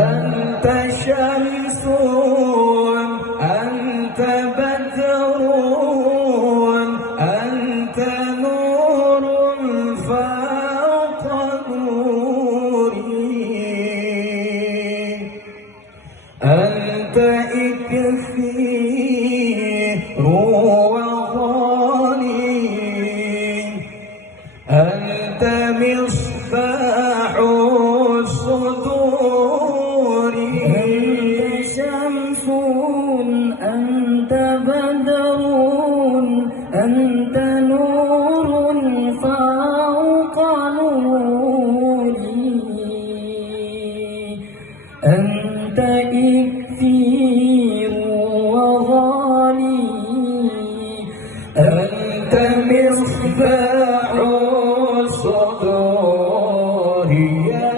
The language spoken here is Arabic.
أنت شمس، أنت بدر، أنت نور فوق نوري، أنت إكثير وغالي، أنت مصباح الصدور. أنت شمس، أنت بدر، أنت نور فوق نوري، أنت